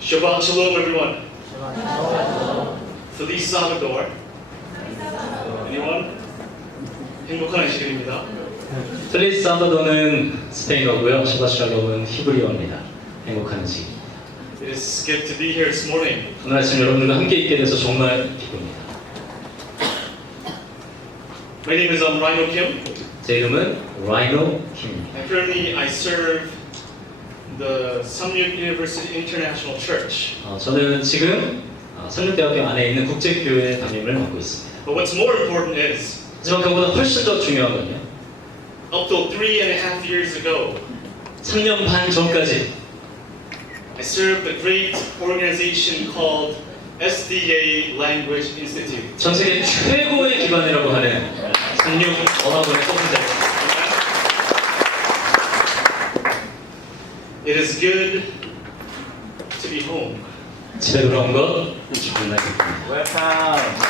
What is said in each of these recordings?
Shabbat Shalom, everyone. Feliz Salvador. Anyone? 행복한 안식일입니다. 플리스 살바도르는 스페인어고요. 샤ባት 샬롬은 히브리어입니다. 행복한 안식. It is good to be here this morning. 오늘 아침 여러분들과 함께 있게 돼서 정말 기쁩니다. My name is Rhino Kim. 제 이름은 라이노 킴입니다. And currently I serve the Samyuk University International Church. 저는 지금 삼육대학교 안에 있는 국제교회 담임을 맡고 있습니다. But what's more important is, 하지만 그보다 훨씬 더 중요한 건요. up till 3.5 years ago, 3년 반 전까지 I served a great organization called SDA Language Institute. 전 세계 최고의 기관이라고 하는 삼육어학원의 소속자입니다. It is good to be home. 집에 돌아온 것 정말 기쁩니다.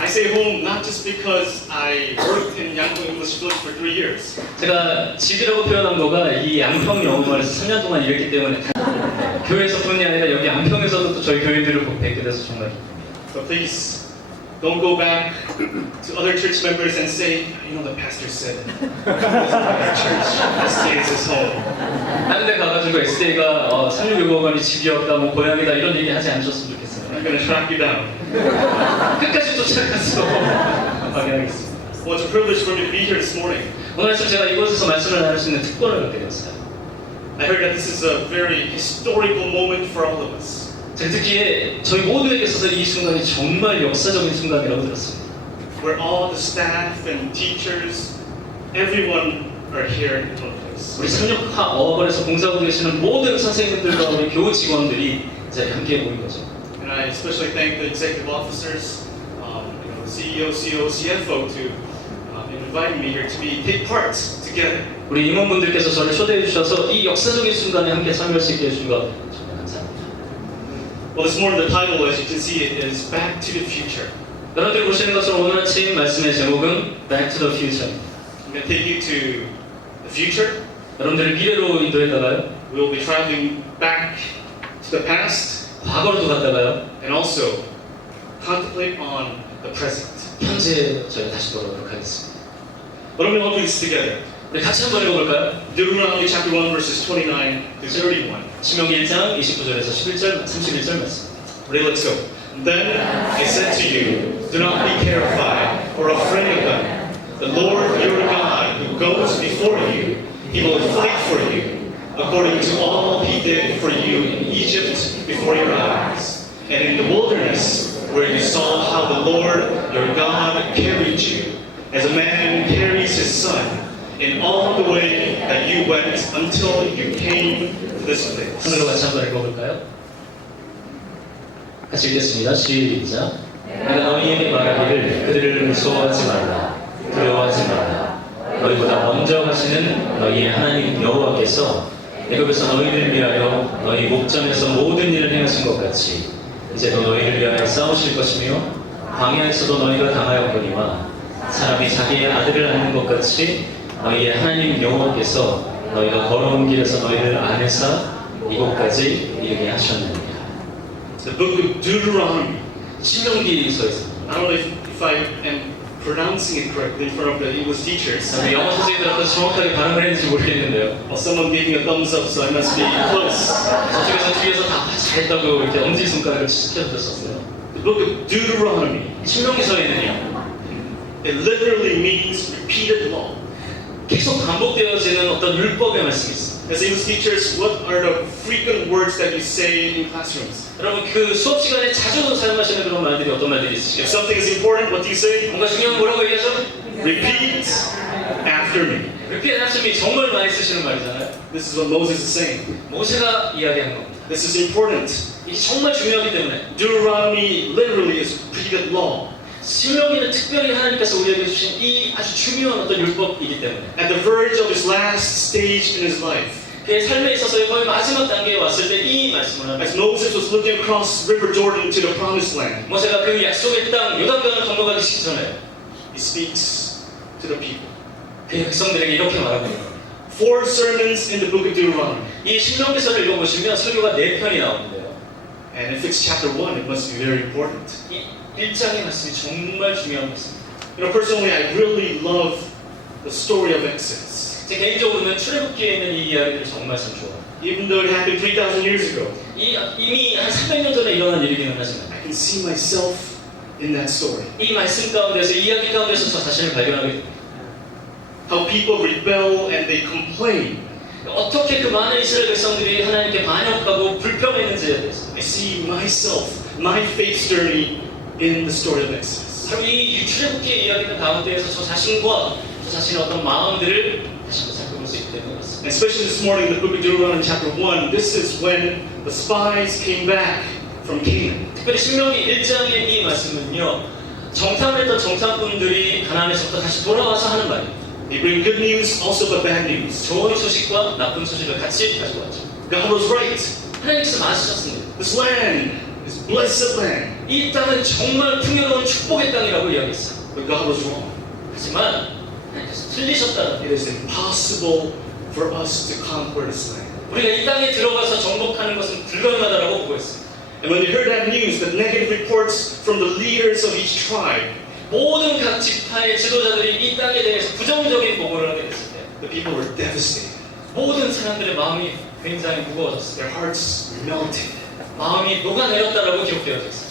I say home not just because I worked in Yangpyeong English Village for 3 years. 제가 집이라고 표현한 거가 이 양평 영어관에서 3년 동안 일했기 때문에 교회에서뿐이 아니라 여기 양평에서도 또 저희 교인들을 뵙게 돼서 정말 기쁩니다. So please don't go back to other church members and say, you know, the pastor said, this is our church, SDA is his home. 다른 데 가가지고 SDA가 삼육어학원이 집이었다, 뭐 고향이다 이런 얘기 하지 않으셨으면 좋겠어요. I'm going to track you down. 끝까지 쫓아가서 확인하겠습니다. Well, it's a privilege for me to be here this morning. 오늘 아침 제가 이곳에서 말씀을 나눌 수 있는 특권을 갖게 되었어요. I heard that this is a very historical moment for all of us. 제가 듣기에 저희 모두에게 있어서 이 순간이 정말 역사적인 순간이라고 들었습니다. Where all the staff and teachers, everyone are here in one place. 우리 삼육어학원에서 공사하고 계시는 모든 선생님들과 우리 교우 직원들이 이 자리에 함께 모인 거죠. And I especially thank the executive officers, you know, the CEO, COO, CFO to invite me here to take part together. 우리 임원분들께서 저를 초대해 주셔서 이 역사적인 순간에 함께 참여할 수 있게 해주신 것 정말 감사합니다. Well, this morning the title, as you can see, it is Back to the Future. 여러분들 보시는 것처럼 오늘 아침 말씀의 제목은 Back to the Future입니다. I'm going to take you to the future. 여러분들을 미래로 인도했다가요, We will be traveling back to the past 과거로도 갔다가요, and also contemplate on the present. 현재에 저희가 다시 돌아오도록 하겠습니다. But I'm going to look at this together. 네, 같이 한번 읽어볼까요? Deuteronomy chapter 1 verses 29 to 31. 신명기 1장 29절에서 11절, 31절 말씀. Ready, let's go. Then I said to you, do not be terrified or afraid of them. The Lord your God who goes before you, he will fight for you, according to all he did for you in Egypt before your eyes, and in the wilderness where you saw how the Lord your God carried you, as a man carries his son, in all the way that you went until you came to this place. 하늘로 같이 한번 읽어볼까요? 같이 읽겠습니다. 시작. 내가 너희에게 말하기를 그들을 무서워하지 말라, 두려워하지 말라. 너희보다 먼저 가시는 너희의 하나님 여호와께서 애굽에서 너희를 위하여 너희 목전에서 모든 일을 행하신 것 같이 이제도 너희를 위하여 싸우실 것이며 광야에서도 너희가 당하였거니와 사람이 자기의 아들을 낳는 것 같이 너희의 하나님 여호와께서 너희가 걸어온 길에서 너희를 안에서 이곳까지 이르게 하셨느니라. The book of Deuteronomy. 신명기서에서 I don't know if I am pronouncing it correctly in front of the English teachers. 영어 선생님들 앞에서 정확하게 발음을 했는지 모르겠는데요. Well, someone gave me a thumbs up, so I must be close. 저쪽에서 뒤에서 다 잘했다고 이렇게 엄지손가락을 지켜주셨어요. The book of Deuteronomy. 신명기서에는요, It literally means repeated law. 계속 반복되어지는 어떤 율법의 말씀이 있습니다. As English teachers, what are the frequent words that you say in classrooms? 여러분 그 수업 시간에 자주 사용하시는 그런 말들이 어떤 말들이 If 있으시겠어요? something is important, what do you say? 뭔가 중요한 거 뭐라고 얘기하죠? Repeat after me. 리피트 하심이 정말 많이 쓰시는 말이잖아요. This is what Moses is saying. 모세가 이야기하는 겁니다. This is important. 이게 정말 중요하기 때문에 Deuteronomy literally is repeated law. 신명기는 특별히 하나님께서 우리에게 주신 이 아주 중요한 어떤 율법이기 때문에 At the verge of his last stage in his life, 그의 삶에 있어서의 거의 마지막 단계에 왔을 때 이 말씀을 합니다. as Moses was looking across River Jordan to the Promised Land, 모세가 그 약속의 땅 요단강을 건너가기 직전에 he speaks to the people. 그 백성들에게 이렇게 말하고 있는 겁니다. 4 sermons in the book of Deuteronomy. 이 신명기서를 읽어보시면 설교가 4편이 나오는데요. And if it's chapter 1, it must be very important. 이 1장의 말씀이 정말 중요한 말씀입니다. You know, personally, I really love the story of Exodus. 제 개인적으로는 출애굽기에 있는 이 이야기를 정말 참 좋아해요. Even though it happened 3,000 years ago, 이미 한 300년 전에 일어난 일이기는 하지만 I can see myself in that story. 이 말씀 가운데서, 이 이야기 가운데서 저 자신을 발견하게 됩니다. How people rebel and they complain. 어떻게 그 많은 이스라엘 백성들이 하나님께 반역하고 불평했는지에 대해서 I see myself, my faith journey in the story of Exodus. 바로 이 출애굽기의 이야기는 가운데에서 저 자신과 저 자신의 어떤 마음들을 다시 한번 살펴볼 수 있기 때문에 그렇습니다. And especially this morning in the book of Deuteronomy chapter 1, this is when the spies came back from Canaan. 특별히 신명기 1장의 이 말씀은요, 정탐했던 정탐꾼들이 가나안에서부터 다시 돌아와서 하는 말입니다. They bring good news, also but bad news. 좋은 소식과 나쁜 소식을 같이 가지고 왔죠. God was right. 하나님께서 맞으셨습니다. This land is blessed land. 이 땅은 정말 풍요로운 축복의 땅이라고 이야기했어요. But God was wrong. 하지만 하나님께서 틀리셨다는 It is impossible for us to conquer this land. 우리가 이 땅에 들어가서 정복하는 것은 불가능하다라고 보고했습니다. And when they heard that news, the negative reports from the leaders of each tribe, 모든 각 지파의 지도자들이 이 땅에 대해서 부정적인 보고를 하게 됐을 때 the people were devastated. 모든 사람들의 마음이 굉장히 무거워졌어요. Their hearts melted. 마음이 녹아내렸다라고 기록되어져 있어요.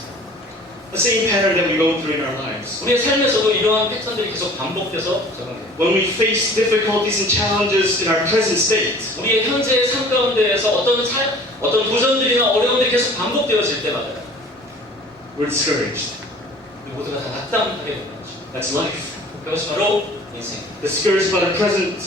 The same pattern that we go through in our lives. 우리의 삶에서도 이러한 패턴들이 계속 반복돼서 적용돼요. When we face difficulties and challenges in our present state, 우리의 현재의 삶 가운데에서 어떤 도전들이나 어려움들이 계속 반복되어질 때마다 we're discouraged. 우리 모두가 다 낙담하게 되는 거죠. That's life. 그것이 바로 인생. Discouraged by the present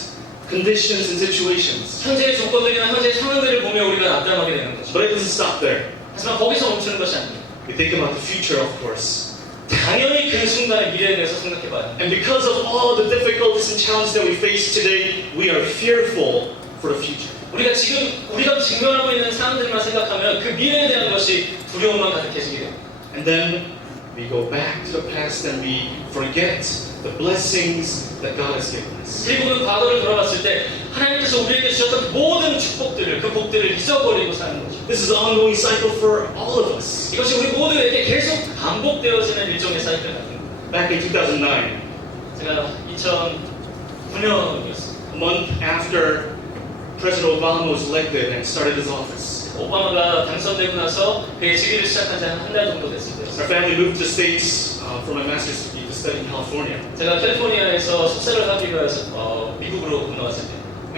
conditions and situations. 현재의 조건들이나 현재의 상황들을 보며 우리가 낙담하게 되는 거죠. But it doesn't stop there. 하지만 거기서 멈추는 것이 아닙니다. We think about the future, of course. 당연히 그 순간의 미래에 대해서 생각해봐요. And because of all the difficulties and challenges that we face today, we are fearful for the future. 우리가 직면하고 있는 상황들만 생각하면 그 미래에 대한 것이 두려움만 가득해지게 돼요. And then we go back to the past and we forget the blessings that God has given us. 그리고는 과거를 돌아봤을 때 하나님께서 우리에게 주셨던 모든 축복들을, 그 복들을 잊어버리고 사는 거죠. This is an ongoing cycle for all of us. 이것이 우리 모두에게 계속 반복되어지는 일종의 사이클 같은 거예요. Back in 2009, 제가 2009년이었어요. a month after President Obama was elected and started his office, 오바마가 당선되고 나서 그의 직위를 시작한 지 한 달 정도 됐을 때였어요. our family moved to the States for my master's degree to study in California. 제가 캘리포니아에서 석사를 하기 위해서 미국으로 건너왔을 때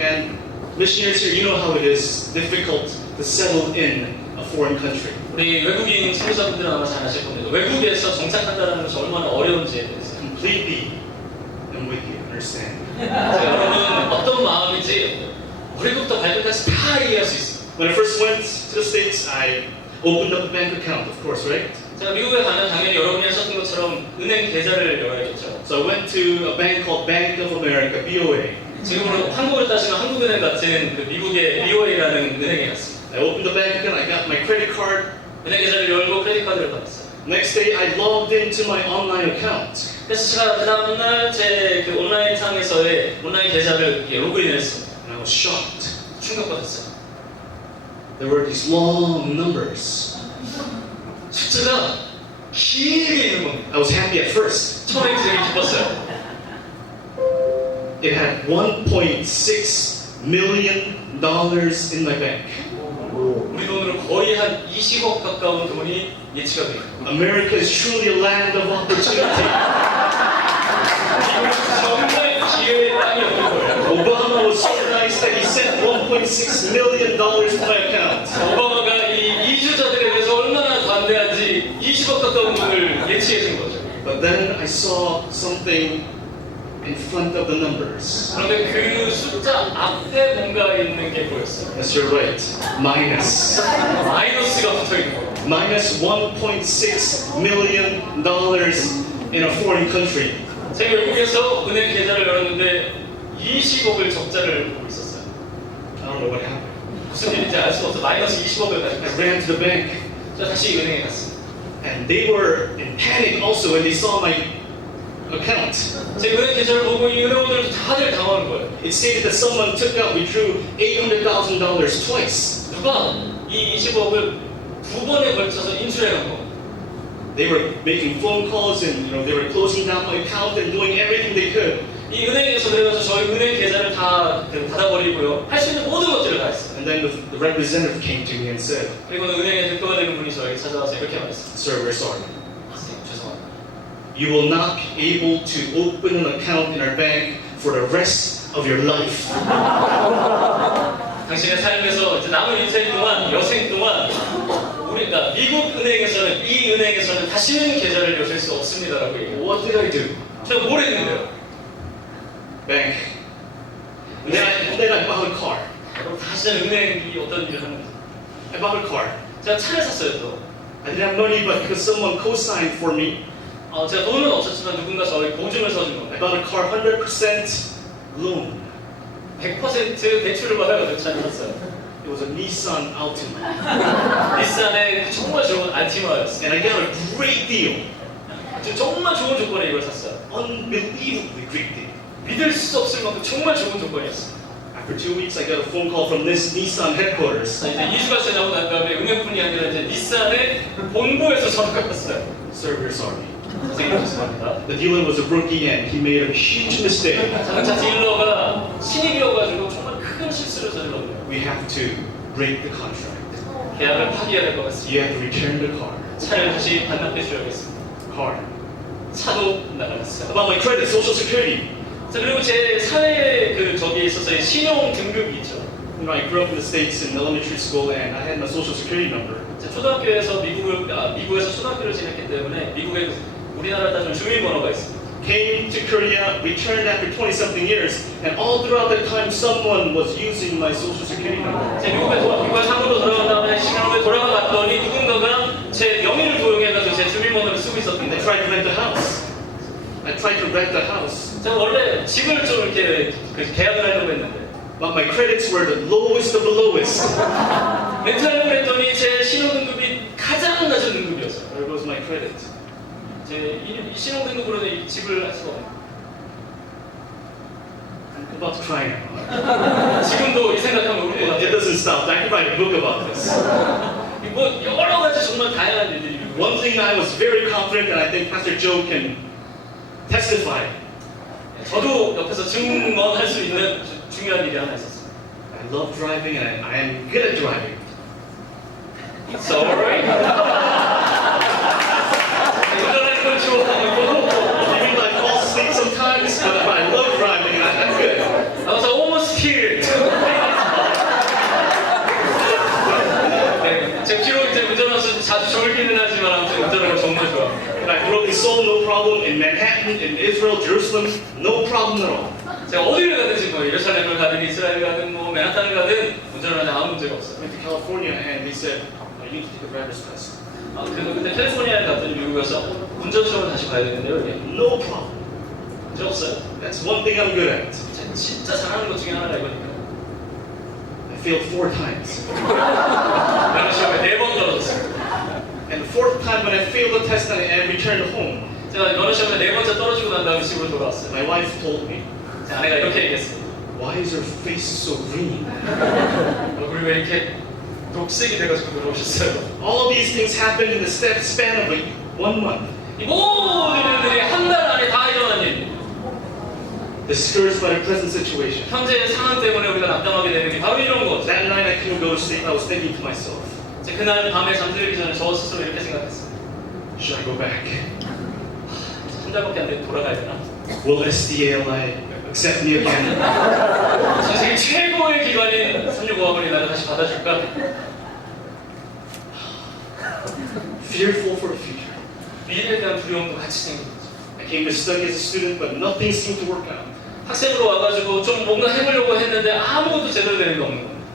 And missionaries here, you know how it is difficult to settle in a foreign country. 우리 외국인 선교사분들은 아마 잘 아실 겁니다. 외국에서 정착한다는 것이 얼마나 어려운지에 대해서 Completely, I'm with you, understand. 제가 여러분 어떤 마음인지 머리부터 발끝까지 다 이해할 수 있습니다. When I first went to the States, I opened up a bank account, of course, right? 제가 미국에 가면 당연히 여러분이 하셨던 것처럼 은행 계좌를 열어야겠죠. So I went to a bank called Bank of America, BOA. 지금으로 한국을 따지면 한국은행 같은 그 미국의 BOA라는 은행에 갔습니다. I opened the bank account, I got my credit card. 은행 계좌를 열고 크레딧 카드를 받았어요. Next day, I logged into my online account. 그래서 제가 그 다음날 제 그 온라인 상에서의 온라인 계좌를 이렇게 로그인을 했습니다. And I was shocked. 충격받았어요. There were these long numbers. 숫자가 길게 있는 겁니다. I was happy at first. 처음에 되게 기뻤어요. It had $1.6 million in my bank. 우리 돈으로 거의 한 20억 가까운 돈이 예치가 돼요. America is truly a land of opportunity. 정말 기회의 땅이었던 거예요. Obama was so nice that he sent $1.6 million to my account. 오바마가 이 이주자들에 대해서 얼마나 관대한지 20억 가까운 돈을 예치해 준 거죠. But then I saw something in front of the numbers. 그런데 그 숫자 앞에 뭔가 있는 게 보였어요. Yes, you're right. Minus. 마이너스가 붙어 있는 거예요. Minus $1.6 million in a foreign country. 제가 외국에서 은행 계좌를 열었는데 20억을 적자를 보고 있었어요. I don't know what happened. 무슨 일인지 알 수 없어. 마이너스 20억을 가지고 I 있어요. ran to the bank, 저 다시 은행에 갔어요. and they were in panic also when they saw my account. 제 은행 계좌를 보고 이 은행원들 다들 당황한 거예요. It stated that someone withdrew $800,000 twice. 누가 이 20억을 두 번에 걸쳐서 인출해간 거. They were making phone calls and they were closing down my account and doing everything they could. 이 은행에서 그래가지고 저희 은행 계좌를 다 닫아버리고요. 할 수 있는 모든 것들을 다 했어요. And then the representative came to me and said, 그리고 은행에 대표가 되는 분이 저에게 찾아와서 이렇게 말했어요. Sir, we're sorry. 죄송합니다. You will not be able to open an account in our bank for the rest of your life. 당신의 삶에서 이제 남은 인생 동안, 여생 동안 우리가 미국 은행에서는 이 은행에서는 다시는 계좌를 여실 수 없습니다라고 얘기해요. What did I do? 제가 뭘 했는데요? Bank. Then I bought a car. 그럼 다시 은행이 어떤 일을 하는 거죠? I bought a car. 제가 차를 샀어요 또. I didn't have money, but because someone co-signed for me, 제가 돈은 없었지만 누군가 저희 보증을 서준 I 겁니다. bought a car 100% loan. 100% 대출을 받아가지고 차를 샀어요. It was a Nissan Altima. 닛산의 정말 좋은 알티마였어요. And I got a great deal. 정말 좋은 조건에 이걸 샀어요. Unbelievably great deal. 믿을 수 없을 만큼 정말 좋은 조건이었어요. After 2 weeks, I got a phone call from this Nissan headquarters. 이제 2주가 지나고 난 다음에 은행뿐이 아니라 이제 닛산의 본부에서 전화가 왔어요. Sir, we're sorry. 선생님 죄송합니다. The dealer was a rookie and he made a huge mistake. 자동차 딜러가 신입이어가지고 정말 큰 실수를 저질렀네요. We have to break the contract. 계약을 파기해야 될 것 같습니다. You have to return the car. 차를 다시 반납해 주셔야겠습니다. Car. 차도 나가셨어요. About my credit, Social Security. 자, 그리고 제 사회 저기에 있어서의 신용 등급이 있죠. I grew up in the States in elementary school and I had my Social Security number. 초등학교에서 미국에서 초등학교를 지냈기 때문에 미국에 우리나라 따지면 주민번호가 있습니다. Came to Korea, returned after 20-something years, and all throughout that time someone was using my Social Security number. 미국에 상으로 돌아간 다음에 시간으로 돌아가 봤더니 누군가가 제 명의를 도용해가지고 제 주민번호를 쓰고 And 있었는데 I tried to rent a house. I tried to rent a house. 제가 원래 집을 좀 이렇게 계약을 하려고 했는데 But my credits were the lowest of the lowest. 렌트하려고 했더니 제 신용등급이 가장 낮은 등급이었어요. There goes my credit. 제 이 신용등급으로는 이 집을 할 수가 없네요. I'm about to cry now. 지금도 이 생각하면 울고 It 나서 doesn't stop. I could write a book about this. 뭐 여러 가지 정말 다양한 일들이 One thing I was very confident, and I think Pastor Joe can testify. 저도 옆에서 증언할 수 있는 중요한 일이 하나 있었어요. I love driving, and I am good at driving. It's alright. 운전하는 걸 좋아하고 Even though I fall asleep sometimes, but I love driving, and I'm good. I was almost scared. 네, 제 비록 이제 운전하면서 자주 졸기는 하지만 아무튼 운전하는 걸 정말 좋아합니다. And I broke Seoul, no problem. In Manhattan, in Israel, Jerusalem, no problem at all. 제가 어디를 가든지 뭐 예루살렘을 가든 이스라엘 가든 뭐 맨하탄을 가든 운전하는 아무 문제가 없어요. I went to California, and they said, you need to take a driver's test. 그때 캘리포니아에 갔더니 미국에서 운전 시험을 다시 봐야 되는데요. 이게 No problem. 문제 없어요. That's one thing I'm good at. 제가 진짜 잘하는 것 중에 하나가 이거니까. I failed 4 times. 면허 시험에 4번 떨어졌어요. And the 4th time when I failed the test and I returned home, 제가 면허 시험에 4번째 떨어지고 난 다음에 집으로 돌아왔어요. my wife told me, 제 아내가 이렇게 얘기했어요. why is your face so green? 얼굴이 왜 이렇게 녹색이 돼가지고 들어오셨어요? All of these things happened in the span of like 1 month. 이 모든 일들이 한 달 안에 다 일어난 일입니다. Discouraged by the present situation. 현재의 상황 때문에 우리가 낙담하게 되는 게 바로 이런 거죠. That night I couldn't go to sleep. I was thinking to myself, 그날 밤에 잠들기 전에 저 스스로 이렇게 생각했어요. should I go back? 한 달밖에 안 되면 돌아가야 되나? Will SDAI accept me again? 전 세계 최고의 기관인 365학원이 나를 다시 받아줄까? Fearful for the future. 미래에 대한 두려움도 같이 생긴 거죠. I came to study as a student, but nothing seemed to work out. 학생으로 와가지고 좀 뭔가 해보려고 했는데 아무것도 제대로 되는 게 없는 겁니다.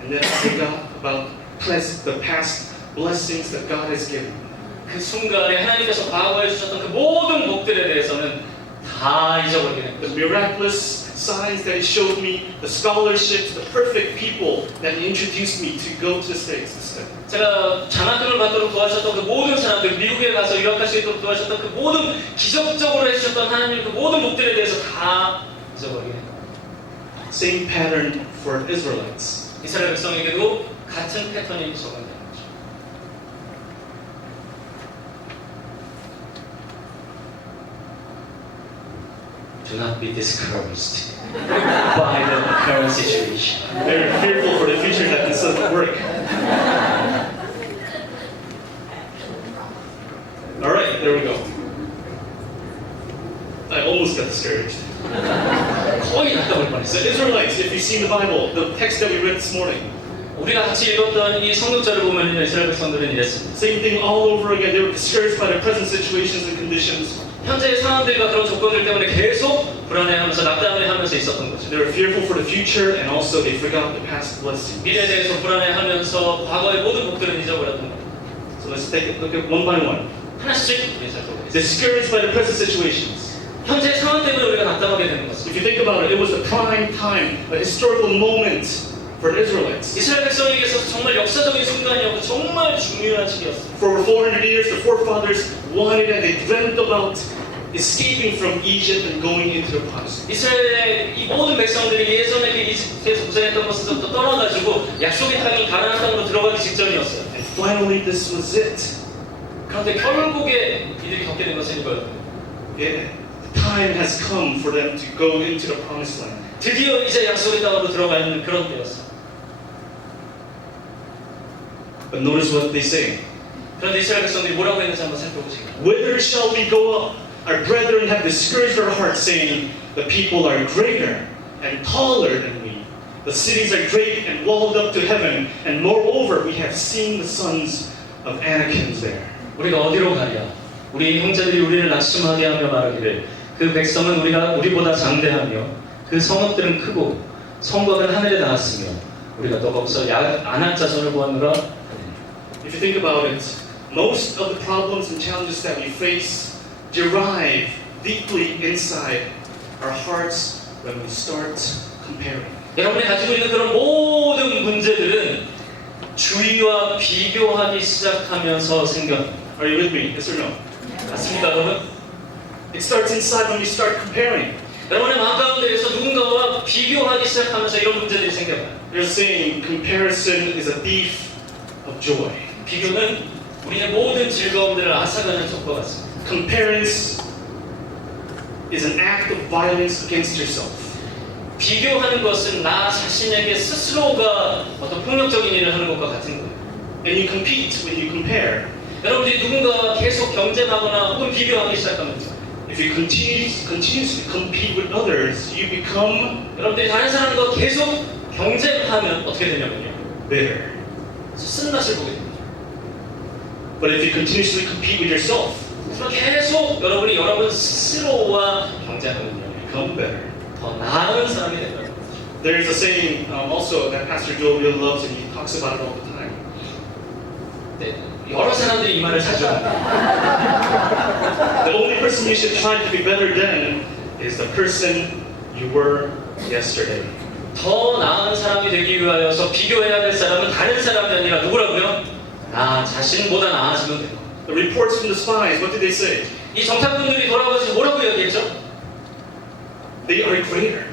And then I forgot about the past blessings that God has given. 그 순간에 하나님께서 과거에 주셨던 그 모든 복들에 대해서는 다 잊어버리게 된 The 거죠. miraculous signs that He showed me, the scholarships, the perfect people that He introduced me to go to the States to study. 제가 장학금을 받도록 도와주셨던 그 모든 사람들, 미국에 가서 유학할 수 있도록 도와주셨던 그 모든 기적적으로 해주셨던 하나님 그 모든 목들에 대해서 다 잊어버리게 됩니다. Same pattern for Israelites. 이스라엘 백성에게도 같은 패턴이 적용되는 거죠. Do not be discouraged by the current situation. They're fearful for the future that this doesn't work. All right, there we go. I almost got discouraged. 거의 답답할 The 뻔했어요. Israelites, if you've seen the Bible, the text that we read this morning, 우리가 같이 읽었던 이 성경절을 보면요, 이스라엘 백성들은 이랬습니다. same thing all over again. They were discouraged by their present situations and conditions. 현재의 상황들과 그런 조건들 때문에 계속 불안해하면서 낙담해하면서 있었던 거죠. They were fearful for the future, and also they forgot the past blessings. 미래에 대해서 불안해하면서 과거의 모든 목들은 잊어버렸던 거예요. So let's take a look at one by one. 하나씩 우리 살펴보겠습니다. Discouraged by the present situations. 현재 상황 때문에 우리가 낙담하게 되는 것입니다. If you think about it, it was a prime time, a historical moment for the Israelites. 이스라엘 백성에게 있어서 정말 역사적인 순간이었고 정말 중요한 시기였어요. For over 400 years, the forefathers wanted and they dreamt about escaping from Egypt and going into the promised land. 이스라엘의 이 모든 백성들이 예전에 그 이집트에서 고생했던 것에서부터 떠나가지고 약속의 땅이 가나안 땅으로 들어가기 직전이었어요. And finally, this was it. 그런데 결국에 이들이 겪게 된 것은 이거예요. The time has come for them to go into the promised land. 드디어 이제 약속의 땅으로 들어가는 그런 때였어요. But notice what they say. 그런데 이스라엘 백성들이 뭐라고 했는지 한번 살펴보시죠. Whither shall we go up? Our brethren have discouraged our hearts, saying, the people are greater and taller than we. The cities are great and walled up to heaven, and moreover, we have seen the sons of Anakim there. 우리가 어디로 가랴? 우리 형제들이 우리를 낙심하게 하며 말하기를 그 백성은 우리보다 장대하며 그 성읍들은 크고 성곽은 하늘에 닿았으며 우리가 또 거기서 안할 자손을 보았노라. If you think about it, most of the problems and challenges that we face derive deeply inside our hearts when we start comparing. 여러분이 가지고 있는 그런 모든 문제들은 주의와 비교하기 시작하면서 생겨납니다. Are you with me? Yes or no? 맞습니다, 여러분? It starts inside when we start comparing. 여러분의 마음 가운데에서 누군가와 비교하기 시작하면서 이런 문제들이 생겨나요. They're saying comparison is a thief of joy. 비교는 우리의 모든 즐거움들을 앗아가는 적과 같습니다. Comparison is an act of violence against yourself. 비교하는 것은 나 자신에게 스스로가 어떤 폭력적인 일을 하는 것과 같은 거예요. And you compete when you compare. 여러분들이 누군가와 계속 경쟁하거나 혹은 비교하기 시작하면서 If you continuously compete with others, you become 여러분들이 다른 사람과 계속 경쟁하면 어떻게 되냐면요. bitter. 쓴맛을 보게 됩니다. But if you continuously compete with yourself, 그럼 계속 여러분이 여러분 스스로와 경쟁하면요. become better. 더 나은 사람이 된다는 거죠. There is a saying also that Pastor Joe really loves and he talks about it all the time. 네, 여러 사람들이 이 말을 자주 합니다. The only person you should try to be better than is the person you were yesterday. 더 나은 사람이 되기 위하여서 비교해야 될 사람은 다른 사람이 아니라 누구라고요? 나 자신보다 나아지면 돼요. The reports from the spies, what did they say? 이 정탐꾼들이 돌아가서 뭐라고 이야기했죠? They are greater.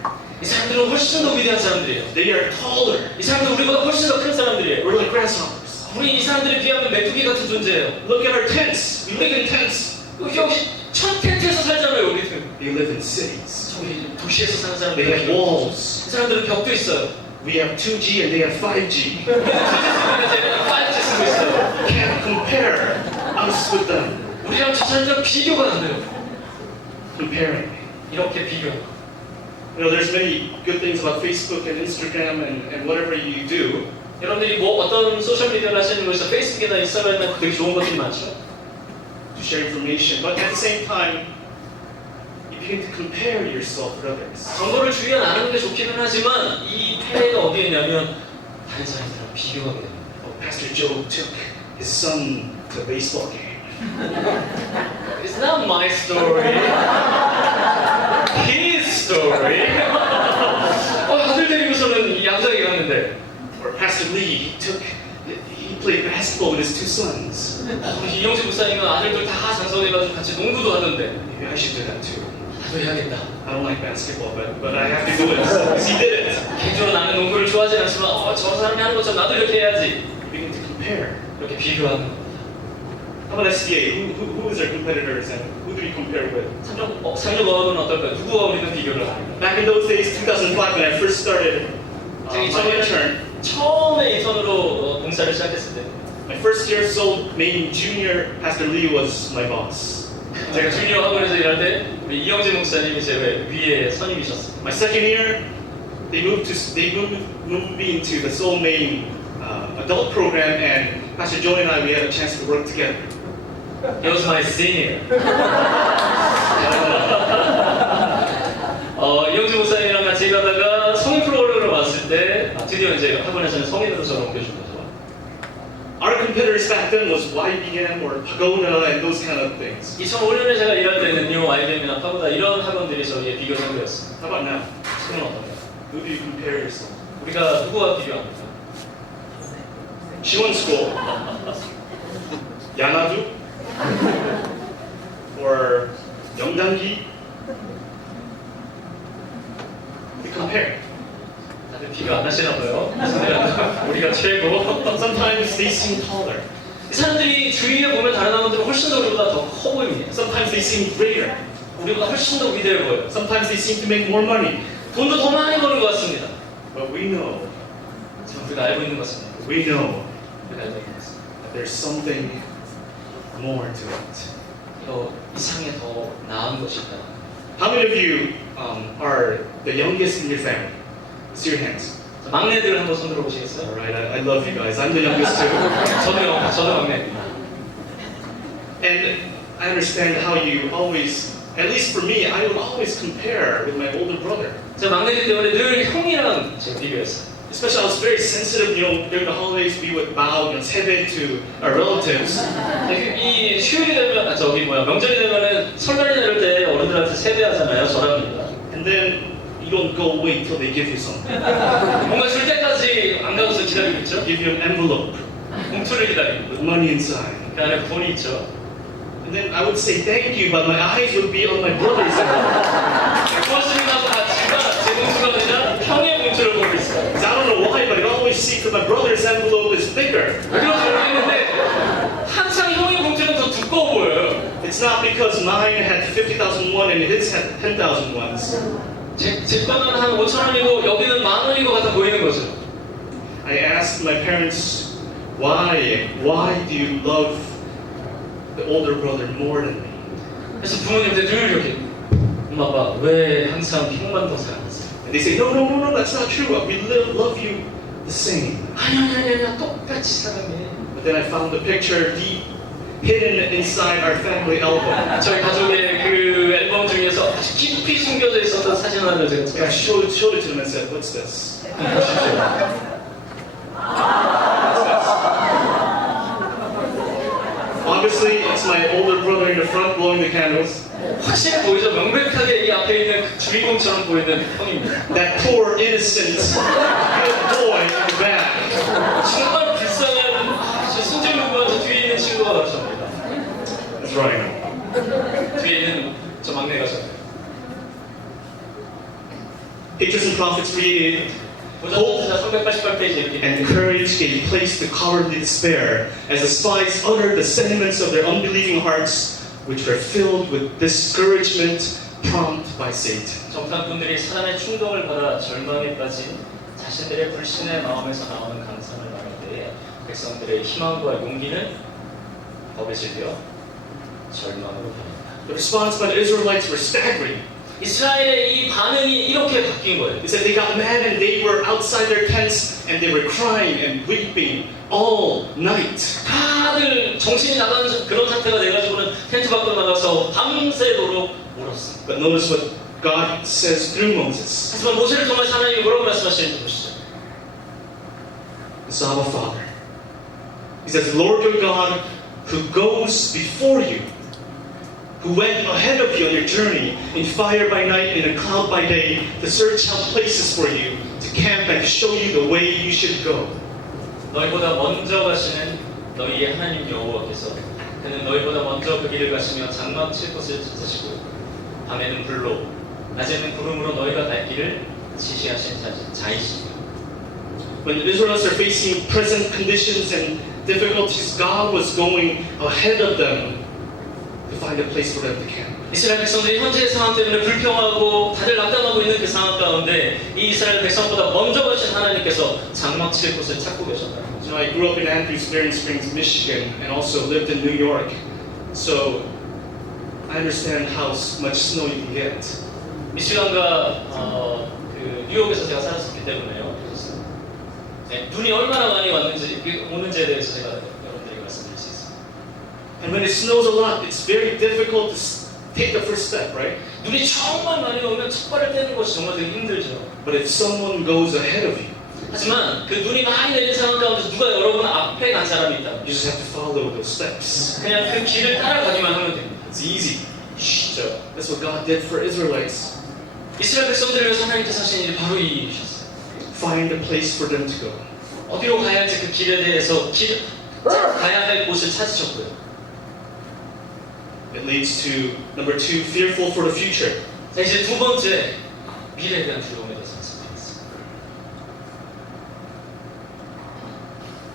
이 사람들은 훨씬 더 위대한 사람들이에요. They are taller. 이 사람들은 우리보다 훨씬 더 큰 사람들이에요. We're like grasshoppers. 우리 이 사람들에 비하면 메뚜기 같은 존재예요. Look at our tents. We live in tents. 여기 첫 텐트에서 살잖아요, 우리는. They live in cities. 저기 도시에서 사는 They have 사람들이 walls. 이 사람들은 벽도 있어요. We have 2G and they have 5G. 우리는 5G 쓰고 있어요. Can't compare us with them. 우리랑 저 사람들은 비교가 안 돼요. Comparing. 이렇게 비교. You know, there's many good things about Facebook and Instagram and whatever you do. 여러분들이 뭐 어떤 소셜 미디어를 하시는 거에서 페이스북이나 인스타그램에 되게 좋은 것들이 많죠. To share information, but at the same time, you begin to compare yourself with others. 정보를 주의 안 하는 게 좋기는 하지만 이 폐해가 어디에 있냐면 다른 사람들이랑 비교하게 됩니다. Oh, Pastor Joe took his son to a baseball game. It's not my story. His story. Pastor Lee, he played basketball with his two sons. 이영재 목사님은 아들들 다 장성해가지고 같이 농구도 하던데 Maybe I should do that too. 나도 해야겠다. I don't like basketball, but I have to do it because he did it. 개인적으로 나는 농구를 좋아하지 않지만 저 사람이 하는 것처럼 나도 이렇게 해야지. You begin to compare. 이렇게 비교하는 겁니다. How about SDA? Who is our competitors and who do we compare with? 삼육어학원은 어떨까요? 누구와 우리는 비교를 합니까? Back in those days, 2005, when I first started 제가 my intern, 처음에 인턴으로 봉사를 시작했을 때 my first year so named junior, Pastor Lee was my boss. 제가 주니어 학원에서 일할 때 우리 이영재 목사님이 제 위에 선임이셨어요. My second year, they moved me into the sole main adult program, and Pastor Joey and I, we had a chance to work together. He was my senior. 이영재 목사님이랑 같이 가다가 성인 프로그램을 왔을 때 드디어 이제 학원에서는 성인으로 저를 옮겨준 거죠. Our competitors back then was YBM or Pagoda and those kind of things. 2005년에 제가 일할 때는요, IBM이나 파고다 이런 학원들이 저희의 비교 상대였어요. How about now? 지금은 어떤가요? Who do you compare yourself? 우리가 누구와 비교합니까? Shiwon School, Yanadu, or Yeongdangi? We compare. 다들 비교 안 하시나 봐요. 우리가 최고. Sometimes they seem taller. 이 사람들이 주위에 보면 다른 학원들은 훨씬 더 우리보다 더 커 보입니다. Sometimes they seem greater. 우리보다 훨씬 더 위대해 보여요. Sometimes they seem to make more money. 돈도 더 많이 버는 것 같습니다. But we know, 지금 우리가 알고 있는 것입니다. we know 우리가 알고 있는 것입니다. that there's something more to it. 더 이상의 더 나은 것이 있다. How many of you are the youngest in your family? See your hands. 막내들 한번 손 들어보시겠어요? All right, I love you guys. I'm the youngest too. 저도 막내. And I understand how you always, at least for me, I would always compare with my older brother. 제가 막내이기 때문에 늘 형이랑 제가 비교했어요. Especially I was very sensitive, during the holidays we would bow, 세배 to our relatives. 이 휴일이 되면 명절이 되면은 설날이 될 때 어른들한테 세배하잖아요. 저랍니다. And then you don't go away until they give you something. 뭔가 줄 때까지 안 가서 기다리고 있죠. Give you an envelope 봉투를 기다리고 with money inside. 그 안에 돈이 있죠. And then I would say thank you, but my eyes would be on my brother's envelope. 고맙습니다 하고 갔지만 제 봉투가 아니라 형의 봉투를 보고 있어요. I don't know why, but I always see that my brother's envelope is bigger. 왜 그런지 모르겠는데 항상 형의 봉투는 더 두꺼워 보여요. It's not because mine had 50,000 won and his had 10,000 wons. 제 거는 한 5,000원이고 여기는 10,000원인 것 같아 보이는 거죠. I asked my parents, why do you love the older brother more than me? 그래서 부모님들 늘 이렇게 엄마 아빠 왜 항상 형만 더 사랑하세요? And they say, no, that's not true. We love you the same. 아니야 똑같이 사랑해. But then I found the picture deep hidden inside our family album. 저희 가족의 그 앨범 중에서 아주 깊이 숨겨져 있었던 사진 하나를 제가 And I showed it to them and said, what's this? Obviously, it's my older brother in the front blowing the candles. 확실히 보이죠? 명백하게 이 앞에 있는 그 주인공처럼 보이는 형입니다. That poor, innocent, good boy in the back. 정말 불쌍한 저 순진무구한 저 뒤에 있는 친구가 바로 저입니다. That's right. 뒤에 있는 저 막내가 저예요. Patriarchs and prophets created hope 388페이지 이렇게 and courage gave place to cowardly despair as the spies uttered the sentiments of their unbelieving hearts, which were filled with discouragement prompted by Satan. 정탐꾼들이 사단의 충동을 받아 절망에 빠진 자신들의 불신의 마음에서 나오는 감상을 말할 때에 백성들의 희망과 용기는 법에 질려 절망으로 변한다. The response by the Israelites were staggering. 이스라엘의 이 반응이 이렇게 바뀐 거예요. They said they got mad and they were outside their tents and they were crying and weeping all night. 다들 정신이 나가는 그런 상태가 돼가지고는 텐트 밖으로 나가서 밤새도록 울었어요. But notice what God says through Moses. 하지만 모세를 통해서 하나님이 뭐라고 말씀하시는지 보시죠. It's Abba Father. He says, Lord your God, who goes before you, who went ahead of you on your journey in fire by night and in a cloud by day to search out places for you, to camp and to show you the way you should go. 너희보다 먼저 가시는 너희의 하나님 여호와께서 그는 너희보다 먼저 그 길을 가시며 장막 칠 곳을 찾으시고 밤에는 불로 낮에는 구름으로 너희가 갈 길을 지시하신 자이시니. When the Israelites are facing present conditions and difficulties, God was going ahead of them to find a place for them to camp. 이스라엘 백성들이 현재의 상황 때문에 불평하고 다들 낙담하고 있는 그 상황 가운데 이 이스라엘 백성보다 먼저 가신 하나님께서 장막 칠 곳을 찾고 계셨다. You know, I grew up in Andrew Springs, Michigan, and also lived in New York, so I understand how much snow you can get. 미시간과 그 뉴욕에서 제가 살았기 때문에요. 네, 눈이 얼마나 많이 오는지에 대해서 제가 여러분들에게 말씀드릴 수 있습니다. And when it snows a lot, it's very difficult to take the first step, right? 눈이 정말 많이 오면 첫 발을 떼는 것이 정말 되게 힘들죠. But if someone goes ahead of you, 하지만 그 눈이 많이 내린 상황 가운데 누가 여러분 앞에 간 사람이 있다. you just have to follow those steps. 그냥 그 길을 따라가기만 하면 됩니다. It's easy. 쉽죠. That's what God did for Israelites. 이스라엘 백성들을 위해서 하나님께서 하신 일이 바로 이 일이셨어요. Find a place for them to go. 어디로 가야 할지 그 길에 대해서 가야 할 곳을 찾으셨고요. It leads to number 2, fearful for the future. 자, 이제 두 번째, 미래에 대한 두려움에 대해서 말씀드리겠습니다.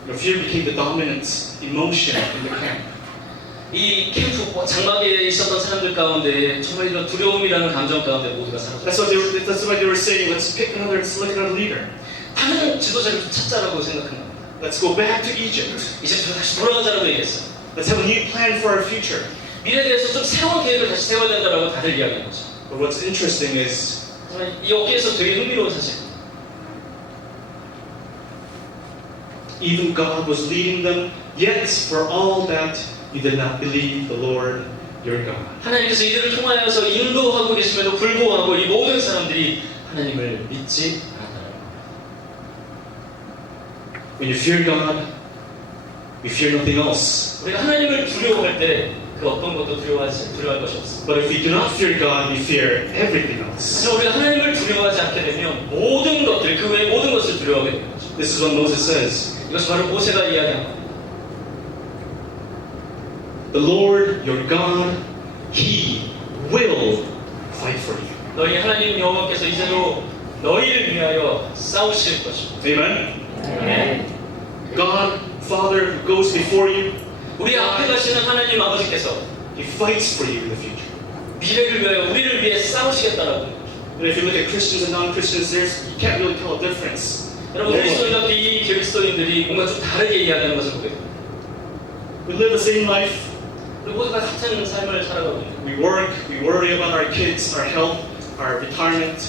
Fear became the dominant emotion in the camp. 이 캠프 장막에 있었던 사람들 가운데 정말 이런 두려움이라는 감정 가운데 모두가 사라졌어요. That's why they were saying, let's pick another leader. 다른 지도자를 좀 찾자라고 생각한 겁니다. Let's go back to Egypt. 이제부터 다시 돌아가자라고 얘기했어요. Let's have a new plan for our future. 미래에 대해서 좀 새로운 계획을 다시 세워야 된다라고 다들 이야기하는 거죠. But what's interesting is 정말 여기에서 되게 흥미로운 사실입니다. even God was leading them, yet for all that you did not believe the Lord your God. 하나님께서 이들을 통하여서 인도하고 계심에도 불구하고 이 모든 사람들이 하나님을 믿지 않았다는 겁니다. When you fear God, you fear nothing else. 우리가 하나님을 두려워할 때 그 어떤 것도 두려워할 것이 없습니다. But if we do not fear God, we fear everything else. 그래서 우리가 하나님을 두려워하지 않게 되면 모든 것들, 그 외의 모든 것을 두려워하게 됩니다. This is what Moses says. 이것이 바로 모세가 이야기한 겁니다. The Lord your God, He will fight for you. 너희 하나님 여호와께서 이제로 너희를 위하여 싸우실 것입니다. Amen? 아멘. God, Father, who goes before you, 우리 앞에 가시는 하나님 아버지께서 He fights for you in the future. 미래를 위하여 우리를 위해 싸우시겠다라고 하는 거죠. And if you look at Christians and non-Christians, you can't really tell a difference. 여러분 그리스도인과 비그리스도인들이 뭔가 좀 다르게 이야기하는 것을 보게 됩니다. We live the same life. 우리 모두가 같은 삶을 살아가고 있는 We work, we worry about our kids, our health, our retirement.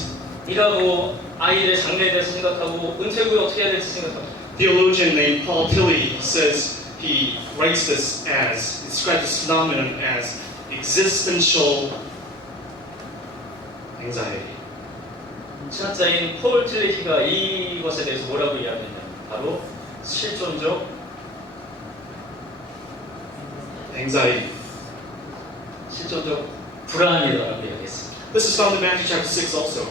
일하고 아이의 장래에 대해서 생각하고 은퇴 후에 어떻게 해야 될지 생각하고. Theologian named Paul Tillich says, he writes this as, describes this phenomenon as existential anxiety. 신학자인 폴 틸리히가 이것에 대해서 뭐라고 이야기했냐면 바로 실존적 Anxiety. 실존적 불안이라고 이야기했습니다. This is found in Matthew chapter 6 also.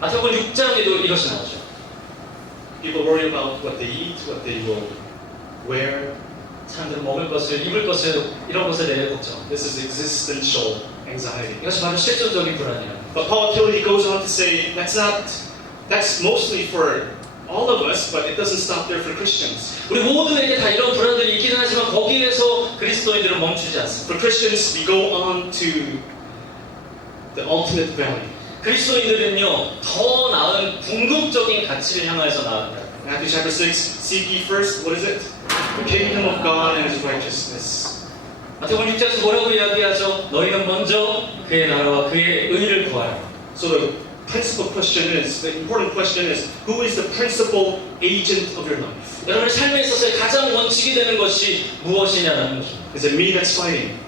마태복음 6장에도 이것이 나오죠. People worry about what they eat, what they will wear. 사람들은 먹을 것을, 입을 것을 이런 것에 대해 걱정. This is existential anxiety. 이것이 바로 실존적인 불안이라는 거예요. But Paul Tillich goes on to say that's mostly for all of us, but it doesn't stop there for Christians. 우리 모두에게 다 이런 불안들이 있기는 하지만 거기에서 그리스도인들은 멈추지 않습니다. For Christians, we go on to the ultimate value. 그리스도인들은요 더 나은 궁극적인 가치를 향하여서 나아간다. Matthew chapter 6, seek ye first, what is it? The kingdom of God and His righteousness. 마태복음 6장에서 뭐라고 이야기하죠? 너희는 먼저 그의 나라와 그의 의를 구하라. So the principal question is, the important question is, who is the principal agent of your life? 여러분의 삶에 있어서의 가장 원칙이 되는 것이 무엇이냐는 것입니다. Is it me that's fighting?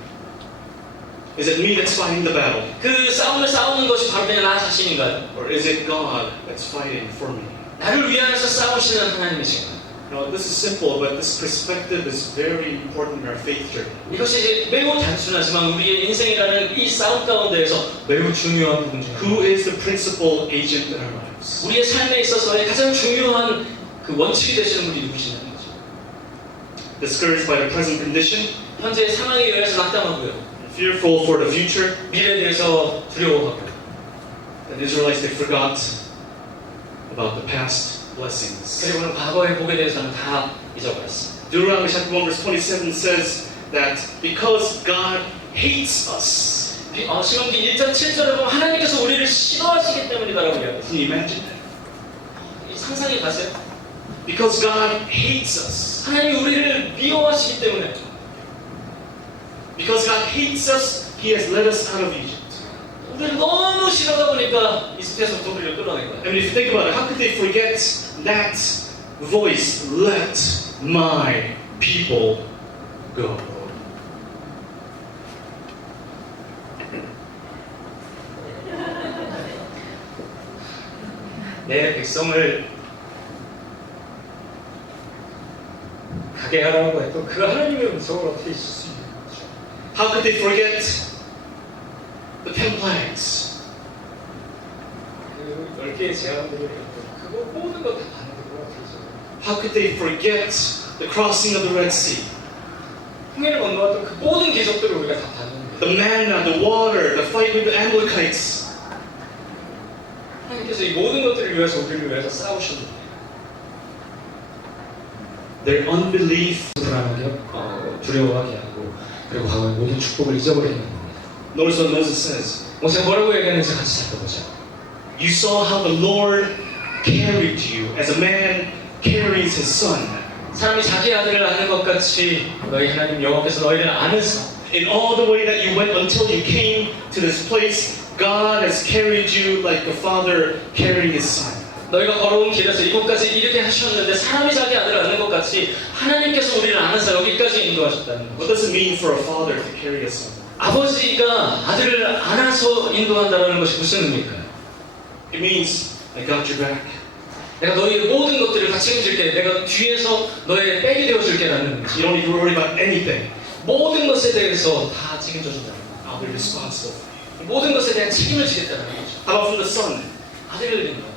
Is it me that's fighting the battle? 그 싸움을 싸우는 것이 바로 그냥 나 자신인가요? Or is it God that's fighting for me? 나를 위하여서 싸우시는 하나님이신가요? Now, this is simple, but this perspective is very important in our faith journey. 이것이 이제 매우 단순하지만 우리의 인생이라는 이 싸움 가운데에서 매우 중요한 부분 중 Who is the principal agent in our lives? 우리의 삶에 있어서의 가장 중요한 그 원칙이 되시는 분이 누구시냐는 거죠. discouraged by the present condition, 현재의 상황에 의해서 낙담하고요. fearful for the future. 미래에 대해서 두려워하고. The Israelites, they forgot about the past blessings. 그리고는 과거의 복에 대해서는 다 잊어버렸습니다. Deuteronomy chapter 1 verse 27 says that because God hates us. 신명기 1장 7절에 보면 하나님께서 우리를 싫어하시기 때문이다라고 이야기합니다. Can you imagine that? 상상이 가세요? Because God hates us. 하나님이 우리를 미워하시기 때문에. Because God hates us, He has led us out of Egypt. 우리를 너무 싫어하다 보니까 이집트에서부터 우리를 끌어낸 거예요. I mean, if you think about it, how could they forget that voice, let my people go? 내 백성을 가게 하라고 해도 그 하나님의 음성을 어떻게 있을 수 있는 거죠? How could they forget the 10 plagues? 그 10개의 재앙들을 그거 모든 거 다 봤는데 뭐 어떻게 있어요? How could they forget the crossing of the Red Sea? 홍해를 건너왔던 그 모든 기적들을 우리가 다 봤는데 The manna, the water, the fight with the Amalekites. 하나님께서 이 모든 것들을 위해서 우리를 위해서 싸우셨는데 Their unbelief. 불안하게 두려워하게 하고 그리고 과거의 모든 축복을 잊어버리게 합니다. Notice what Moses says. 모세가 뭐라고 얘기하는지 같이 살펴보자. You saw how the Lord carried you as a man carries his son. 사람이 자기 아들을 아는 것 같이 너희 하나님 여호와께서 너희를 안으사 In all the way that you went until you came to this place, God has carried you like the father carrying his son. 너희가 걸어온 길에서 이곳까지 이렇게 하셨는데 사람이 자기 아들을 안는 것 같이 하나님께서 우리를 안아서 여기까지 인도하셨다는 What 거죠. does it mean for a father to carry a son? 아버지가 아들을 안아서 인도한다는 것이 무슨 의미일까요? It means I got your back. 내가 너희의 모든 것들을 다 책임질게. 내가 뒤에서 너의 백이 되어줄게 라는 You don't need to worry about anything. 모든 것에 대해서 다 책임져준다는 거예요. I'll be responsible. 모든 것에 대한 책임을 지겠다는 거죠. How about from the son? 아들을 위한 어떨까요?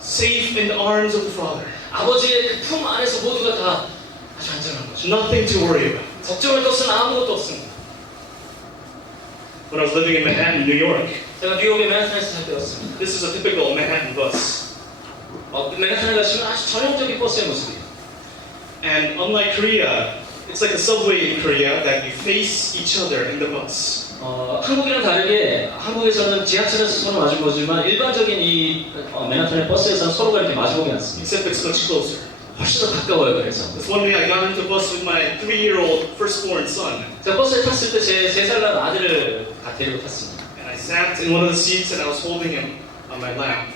Safe in the arms of the father. 아버지의 그 품 안에서 모두가 다 아주 안전한 거죠. Nothing to worry about. 걱정할 것은 아무것도 없습니다. When I was living in Manhattan, New York, 제가 뉴욕의 맨하탄에서 살 때였습니다. this is a typical Manhattan bus. 맨하탄에 가시면 아주 전형적인 버스의 모습이에요. And unlike Korea, it's like a subway in Korea that you face each other in the bus. 한국이랑 다르게 한국에서는 지하철에서 서로 마주보지만 일반적인 이 맨하탄의 버스에서는 서로가 이렇게 마주보지 않습니다. Except it's much closer. 훨씬 더 가까워요. 그래서 This one day I got into the bus with my 3-year-old firstborn son. 제가 버스에 탔을 때 제 3살 난 아들을 데리고 탔습니다. And I sat in one of the seats and I was holding him on my lap.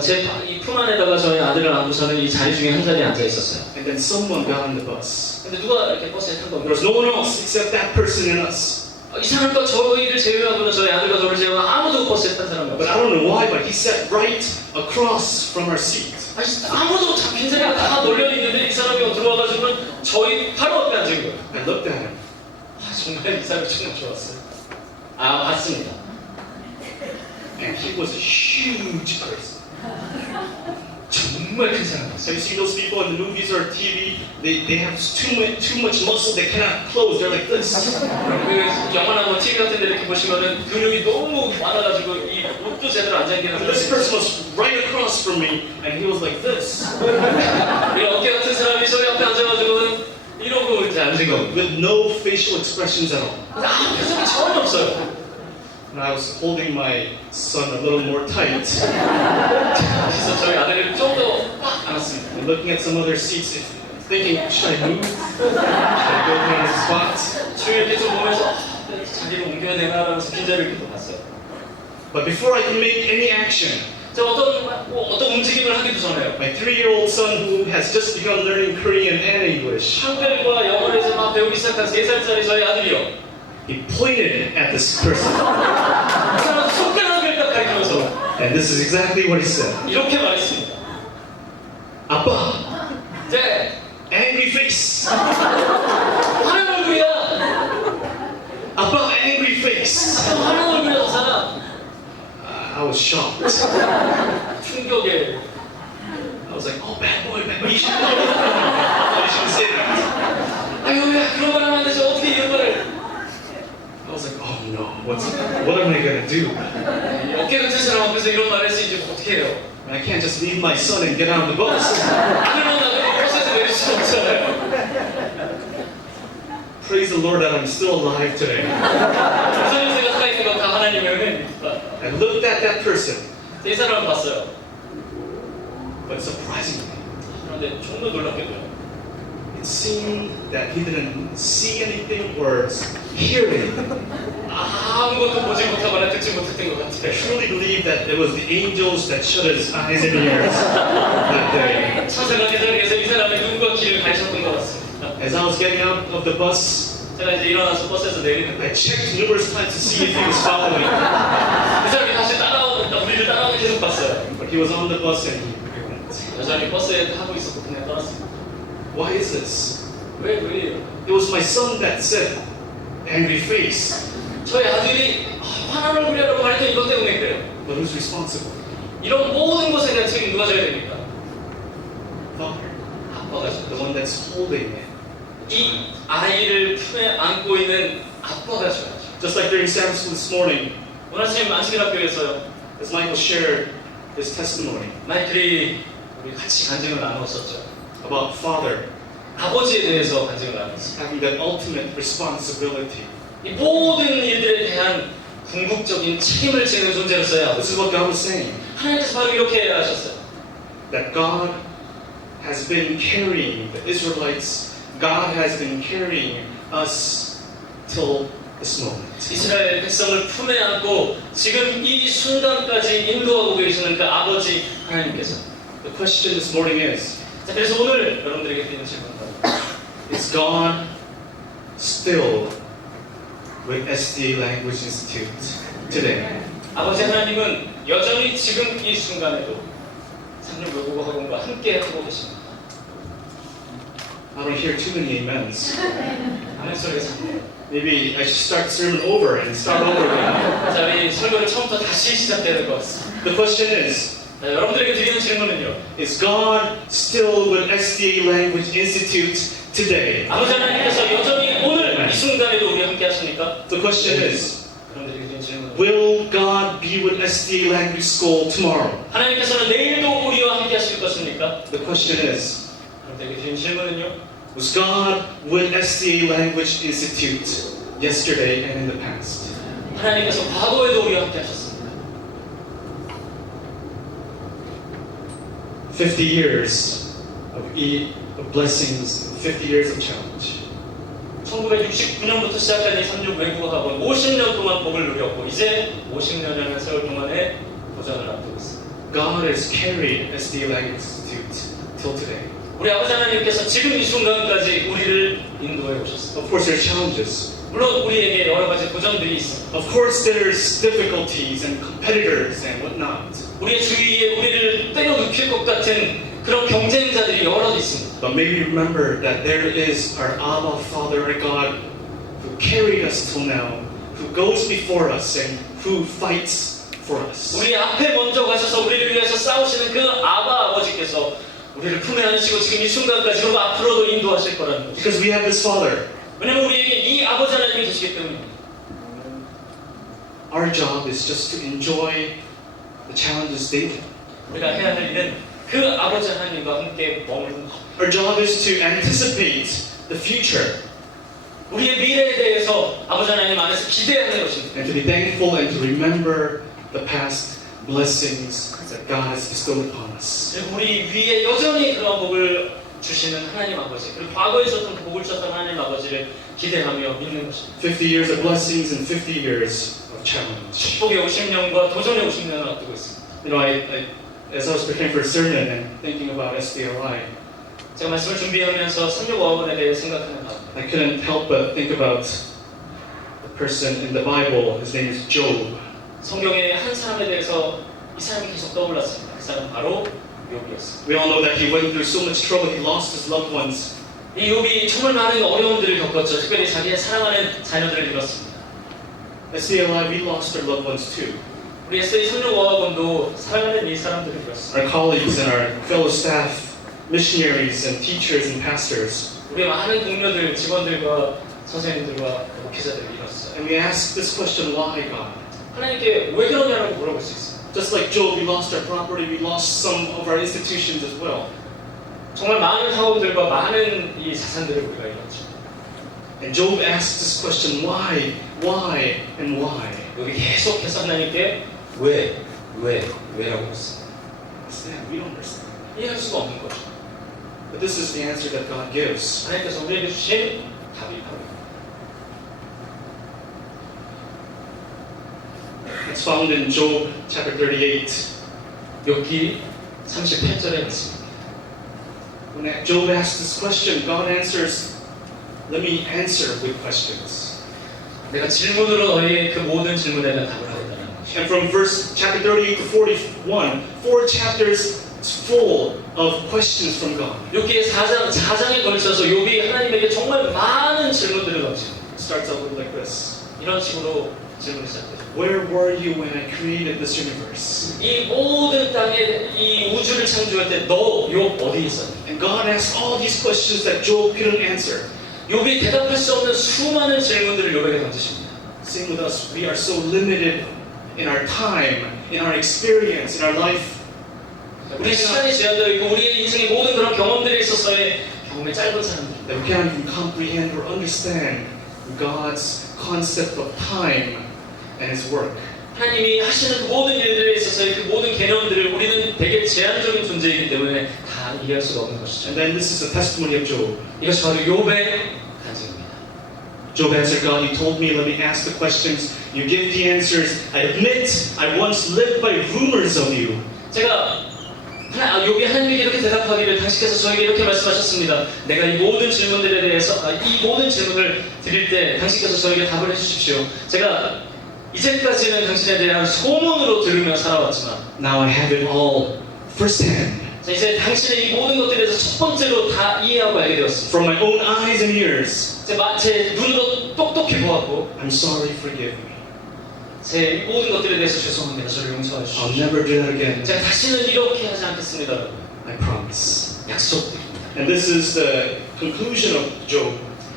제 이 품 안에다가 저희 아들을 안고서는 이 자리 중에 한 자리에 앉아 있었어요. And then someone got in the bus. 근데 누가 이렇게 버스에 탄 There 겁니다. was no one else except that person and us. 이 사람과 저희를 제외하고는 저희 아들과 저를 제외하고 아무도 버스에 탄 사람이 But I 없어요. don't know why, but he sat right across from our seat. 아니, 아무도 잡힌 자리가 다 몰려있는데 이 사람이 들어와가지고는 저희 바로 앞에 앉은 거예요. I looked at him. 정말 이 사람이 정말 좋았어요. 맞습니다. And he was a huge person. 정말 큰 사람이었어요. Have you seen those people in the movies or TV? They have too much muscle. They cannot close. They're like this. 그 영화나 뭐 TV 같은 데 이렇게 보시면은 근육이 너무 많아가지고 이 옷도 제대로 안 잠기는 And this person was right across from me, and he was like this, 이 어깨 같은 사람이 저희 앞에 앉아가지고는 이러고 이제 앉은 겁니다. with no facial expressions at all. 아무 표정이 전혀 없어요. And I was holding my son a little more tight, 그래서 저희 아들을 좀 더 꽉 안았습니다. and looking at some other seats, thinking, should I move? Should I go find a spot? 주위를 이렇게 좀 보면서 자기를 옮겨야 되나 하면서 빈자리를 이렇게 또 봤어요. But before I could make any action, 제가 어떤 움직임을 하기도 전에요. my 3-year-old son, who has just begun learning Korean and English, 한글과 영어를 이제 막 배우기 시작한 3살짜리 저희 아들이요. he pointed at this person. 그 사람 손가락을 딱 가리키면서 And this is exactly what he said. 이렇게 말했습니다. Appa, 네, angry face. 화난 얼굴이야. Appa, angry face. 화난 얼굴이야 저 사람. I was shocked. 충격에. I was like, oh, bad boy, bad boy. You should know. I can't just leave my son and get on the bus. 아들만 나도 버스에서 내릴 수 없잖아요. Praise the Lord that I'm still alive today. 무슨 제가 살아있는 건 다 하나님의 은혜입니다. I looked at that person, 이 사람을 봤어요. but surprisingly, 그런데 정말 놀랍게도요. it seemed that he didn't see anything or hear anything. 아무것도 보지 못하거나 듣지 못했던 것 I 같아요. truly believe that it was the angels that shut his eyes and ears that day. 천사가 계속해서 이 사람의 눈과 귀를 가리셨던 것 같습니다. As I was getting out of the bus, 제가 이제 일어나서 버스에서 내리는데 I checked numerous times to see if he was following. 이 사람이 다시 우리를 따라오는 계속 봤어요. But he was on the bus and he went. 여전히 버스에 타고 있었고 그냥 떠났습니다. Why is this? 왜 그래요? It was my son that said, angry face. 저희 아들이 화난 얼굴이라고 말했던 이것 때문에 그래요. But who's responsible? 이런 모든 것에 대한 책임 누가 져야 됩니까? Father. 아빠가 져야 The one that's holding it. 이 아이를 품에 안고 있는 아빠가 져야죠. Just like during Sabbath school this morning, 오늘 아침 안식일 학교에서요. as Michael shared his testimony 마이클이 우리 같이 간증을 나누었었죠. about father 아버지에 대해서 간증을 나눴어요. having that ultimate responsibility. 이 모든 일들에 대한 궁극적인 책임을 지는 존재로서요. This is what God was saying. 하나님께서 바로 이렇게 하셨어요. That God has been carrying the Israelites. God has been carrying us till this moment. 이스라엘 백성을 품에 안고 지금 이 순간까지 인도하고 계시는 그 아버지 하나님께서. The question this morning is, 자, 그래서 오늘 여러분들에게 드리는 질문입니다. is God still with SDA Language Institute today? 아버지 하나님은 여전히 지금 이 순간에도 삼육어학원과 함께 하고 계십니다. I don't hear too many amens. 아멘 소리가 참. Maybe I should start the sermon over and start over again. 자, 우리 설교를 처음부터 다시 시작해야 될 것 같습니다. The question is, 자, 여러분들에게 드리는 질문은요. is God still with SDA Language Institute today? 아버지 하나님께서 여전히 오늘 이 순간에도 우리와 함께 하십니까? The question is, 여러분들에게 드리는 질문은 will God be with SDA Language School tomorrow? 하나님께서는 내일도 우리와 함께 하실 것입니까? The question is, 여러분들에게 드리는 질문은요. was God with SDA Language Institute yesterday and in the past? 하나님께서 과거에도 우리와 함께 하셨습니다. 50 years of blessings, 50 years of challenge. 1969년부터 시작한 이 삼육외국어학원 50년 동안 복을 누렸고 이제 50년이라는 세월 동안의 도전을 앞두고 있습니다. God has carried SDA Language Institute till today. 우리 아버지 하나님께서 지금 이 순간까지 우리를 인도해 오셨습니다. Of course, there are challenges. 물론 우리에게 여러 가지 도전들이 있습니다. Of course, there's difficulties and competitors and whatnot. 우리의 주위에 우리를 때려눕힐 것 같은 그런 경쟁자들이 여럿 있습니다. But may we remember that there is our Abba, Father, our God, who carried us till now, who goes before us and who fights for us. 우리 앞에 먼저 가셔서 우리를 위해서 싸우시는 그 아바 아버지께서 우리를 품에 안으시고 지금 이 순간까지 그리고 앞으로도 인도하실 거라는 거죠. Because we have this Father. 왜냐면 우리에게 이 아버지 하나님이 계시기 때문입니다. Our job is just to enjoy the challenges daily. 우리가 해야 할 일은 그 아버지 하나님과 함께 머무르는 것. Our job is to anticipate the future 우리의 미래에 대해서 아버지 하나님 안에서 기대하는 것입니다. and to be thankful and to remember the past blessings that God has bestowed upon us. 그리고 우리 위에 여전히 그런 복을 주시는 하나님 아버지 그리고 과거에 있었던 그 복을 주셨던 하나님 아버지를 기대하며 믿는 것입니다. 50 years of blessings and 50 years of challenge. 축복의 50년과 도전의 50년을 앞두고 있습니다. You know, as I was preparing for a sermon and thinking about SDLI, 제가 말씀을 준비하면서 삼육어학원에 대해 생각하는 가운데 I couldn't help but think about a person in the Bible. His name is Job. 성경의 한 사람에 대해서 이 사람이 계속 떠올랐습니다. 그 사람은 바로 욥이었습니다. We all know that he went through so much trouble. He lost his loved ones. 이 욥이 정말 많은 어려움들을 겪었죠. 특별히 자기의 사랑하는 자녀들을 잃었습니다. SDLI, we lost our loved ones too. 우리 SDA 삼육어학원도 사랑하는 이 사람들을 잃었습니다. Our colleagues and our fellow staff, missionaries and teachers and pastors. 우리 많은 동료들, 직원들과 선생님들과 목회자들을 잃었어요. And we ask this question, why God? 하나님께 왜 그러냐라고 물어볼 수 있습니다. Just like Job, we lost our property, we lost some of our institutions as well. 정말 많은 사업들과 많은 이 자산들을 우리가 잃었죠. And Job asks this question, why, and why? 여기 계속해서 하나님께 왜라고 했어요. Understand? We don't understand. 이해할 수가 없는 거죠. But this is the answer that God gives. 하나님께서 우리에게 주신 답이 바로 It's found in Job chapter 38. 욥기 38절에 있습니다. When Job asks this question, God answers, let me answer with questions. 내가 질문으로 너희의 그 모든 질문에 대한 답을 하겠다는 거죠. And from verse chapter 38 to 41, 4 chapters full of questions from God. 욥기의 4장에 걸쳐서 욥이 하나님에게 정말 많은 질문들을 던집니다. It starts out with like this. 이런 식으로 질문이 시작되죠. Where were you when I created this universe? 이 모든 땅에 이 우주를 창조할 때 너 욥 어디 있었니? And God asks all these questions that Job couldn't answer. 욥이 대답할 수 없는 수많은 질문들을 욥에게 던지십니다. Same with us, we are so limited in our time, in our experience, in our life. 우리 시간이 제한되어 있고 우리의 인생의 모든 그런 경험들에 있어서의 경험이 짧은 사람들. That we cannot even comprehend or understand God's concept of time and His work. 하나님이 하시는 그 모든 일들에 있어서의 그 모든 개념들을 우리는 되게 제한적인 존재이기 때문에 다 이해할 수가 없는 것이죠. And then this is the testimony of Job. 이것이 바로 욥의 간증입니다. Job answered God, you told me, let me ask the questions. You give the answers. I admit I once lived by rumors of you. 제가 욥이 하나님께 이렇게 대답하기를 당신께서 저에게 이렇게 말씀하셨습니다. 내가 이 모든 질문들에 대해서 이 모든 질문을 드릴 때 당신께서 저에게 답을 해주십시오. 제가 이제까지는 당신에 대한 소문으로 들으며 살아왔지만 Now I have it all firsthand. 자, 이제 당신의 이 모든 것들에 대해서 첫 번째로 다 이해하고 알게 되었습니다. From my own eyes and ears. 제 눈으로 똑똑히 보았고 I'm sorry, forgive me. 제 모든 것들에 대해서 죄송합니다. 저를 용서해 I'll 주십시오. never do that again. 제가 다시는 이렇게 하지 않겠습니다. 여러분. I promise. 약속드립니다. And this is the conclusion of Job.